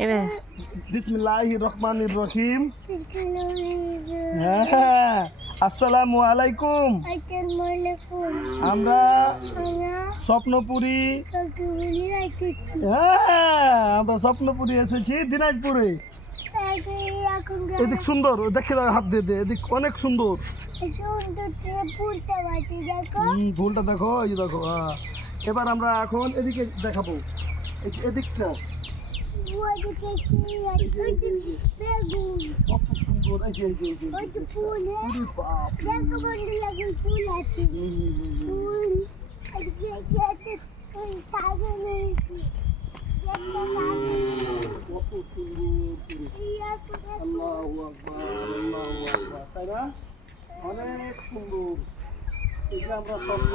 এবার বিসমিল্লাহির রহমানির রহিম। হ্যাঁ আসসালামু আলাইকুম। আমরা স্বপ্নপুরি হ্যাঁ আমরা স্বপ্নপুরি এসেছি দিনাজপুরে। এদিক সুন্দর দেখে দাও হাত দিয়ে দে এদিক অনেক সুন্দর। ফুলটা দেখো এই দেখো হ্যাঁ। এবার আমরা এখন এদিকে দেখাবো। এদিকটা। কত সুন্দর এই যে এই যে এই যে, এই যে ওরে বাপ হুম, হুম, হুম। কত সুন্দর করে আল্লাহু আকবার আল্লাহু আকবার তাই না অনেক সুন্দর এই যে আমরা স্বপ্ন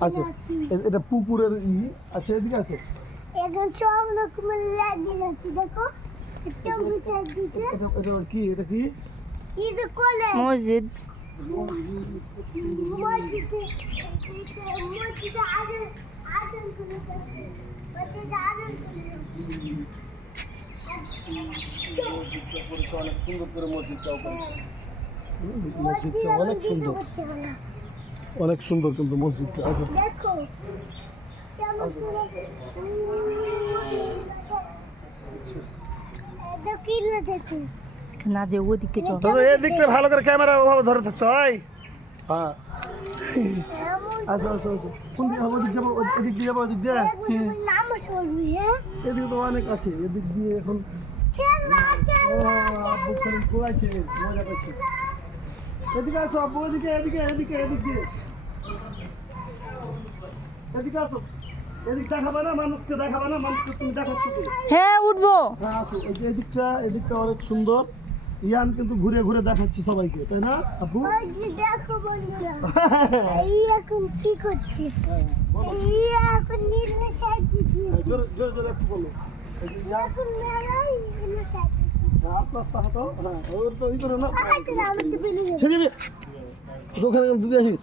আচ্ছা এটা পুকুরের ই আচ্ছা এদিকে আছে এখন সব রকমের লাগিয়ে যাচ্ছে দেখো কি এটা কি মসজিদ। অনেক সুন্দর করে মসজিদটাও করেছে মসজিদটা মসজিদে অনেক সুন্দর। অনেক সুন্দর কিন্তু মসজিদটা। আচ্ছা দেখো কেমন করে দেখো কিলো দেখো না যে ওদিকে চল। তবে এদিকটা ভালো করে ক্যামেরা ওভাবে ধরে থাকতে হয়। হ্যাঁ। আচ্ছা আচ্ছা আচ্ছা। কোন দিকে হবে? ওদিক যাব ওদিক এদিক দিয়ে যাব ওদিক দিয়ে। হ্যাঁ? এদিকে তো অনেক আছে এদিক দিয়ে এখন আব্বু খালি ঘোরাইছে মজা পাচ্ছে এদিকে আসো আব্বু এদিকে এদিকে এদিকে এদিক দিয়ে। এদিকে আসো। এদিক দেখাবে না মানুষকে দেখাবে না মানুষকে তুমি দেখাচ্ছ হ্যাঁ উঠবো। হ্যাঁ এদিকটা এদিকটা অনেক সুন্দর। ইয়ান কিন্তু ঘুরে ঘুরে দেখাচ্ছি সবাইকে তাই না দেখো বন্ধুরা এই এখন কি করছে? এই এখন নীলে সাইড দিচ্ছি। জোরে জোরে জোরে একটু বলো। এই যে ইয়ান। এখন মেলাই নীলে সাইড দিচ্ছি। আস্তে আস্তে হাঁটো। হ্যাঁ ওর তো ই করে না। ছেড়ে ওখানে দিদি আসিস?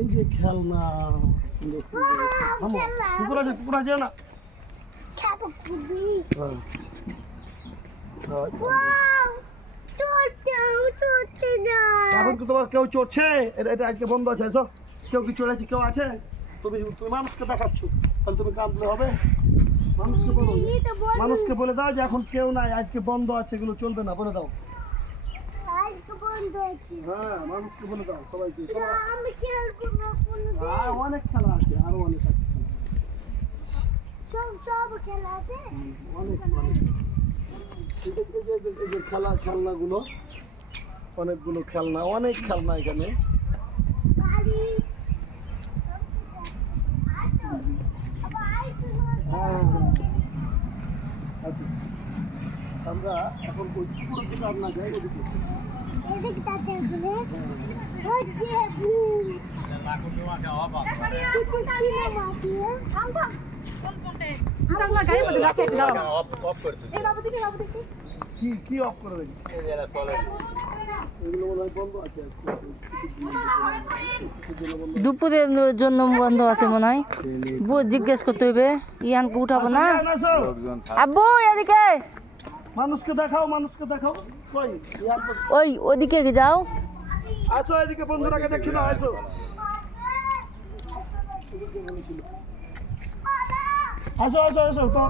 এই যে খেলনা আছে আছে না। এখন কি তোমার কেউ চড়ছে? এটা আজকে বন্ধ আছে এসো। কেউ কি চড়েছে কেউ আছে? তুমি তুমি মানুষকে দেখাচ্ছ। তাহলে তুমি কাঁদলে হবে। মানুষকে বলো। মানুষকে বলে দাও যে এখন কেউ নাই আজকে বন্ধ আছে এগুলো চলবে না বলে দাও। বন্ধ আছে। হ্যাঁ মানুষকে বলে দাও সবাইকে। আমি খেলব না কোনোদিন। আর অনেক খেলা আছে আরও অনেক আছে। সব সব খেলা আছে? অনেক যে- খেলা খেলনাগুলো অনেকগুলো খেলনা অনেক খেলনা এখানে। হ্যাঁ। আচ্ছা। আমরা এখন ওই পুকুরের দিকে আর না যাই ওদিকে। কি অফ করে দেখি দুপুরের জন্য বন্ধ আছে মনে হয়। জিজ্ঞেস করতে হইবে ইয়ানকে উঠাবো না। আব্বু এদিকে। মানুষকে দেখাও মানুষকে দেখাও। কই? ওই ওদিকে যাও। আসো এদিকে বন্ধুরাকে দেখি না আসো। আসো আসো আসো তো।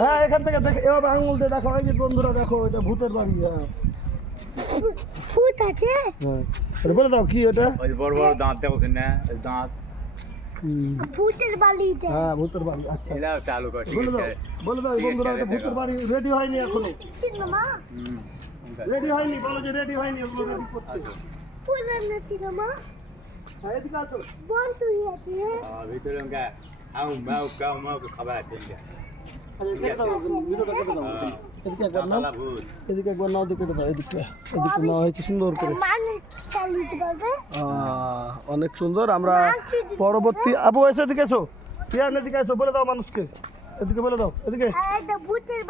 হ্যাঁ এখান থেকে দেখে এভাবে আঙুল দিয়ে দেখো এই যে বন্ধুরা দেখো এটা ভূতের বাড়ি হ্যাঁ। ভূত আছে? হ্যাঁ। বলে দাও কি এটা? ওই বড় বড় দাঁত দেখছেন না ওই দাঁত। ভূতের বাড়িতে হ্যাঁ ভূতের বাড়ি আচ্ছা। এটা চালু কর ঠিক বলে দাও আছে বলে দাও বন্ধুরা তো ভূতের বাড়ি রেডি হয়নি এখনও। সিনেমা হুম রেডি হয়নি বলো যে রেডি হয়নি ওগুলো রেডি করছে। পুরানো সিনেমা হ্যাঁ এদিকে আসো। তুই আছে ভিতরে হাউ মাউ কাউ মাউ খাবার আছে এদিকে একবার নাও কেটে দাও এদিকে এদিকে নাও হয়েছে সুন্দর করে। অনেক সুন্দর আমরা পরবর্তী আবু এসে এদিকে এসো। পিয়ান এদিকে এসো বলে দাও মানুষকে। এদিকে বলে দাও এদিকে।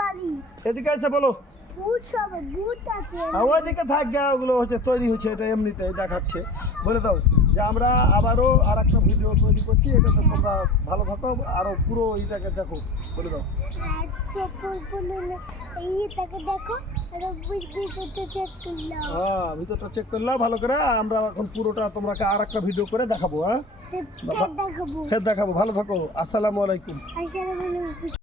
বাড়ি। এদিকে এসে বলো। থাক ওগুলো হচ্ছে তৈরি হচ্ছে এটা এমনিতে দেখাচ্ছে। বলে দাও যে আমরা আবারও আর একটা ভিডিও তৈরি করছি এটা তো তোমরা ভালো থাকো আরও পুরো এইটাকে দেখো বলে দাও। হ্যাঁ ভিতরটা চেক করলাম ভালো করে আমরা এখন পুরোটা তোমরাকে আর একটা ভিডিও করে দেখাবো হ্যাঁ? দেখাবো। ভালো থাকো আসসালামু আলাইকুম।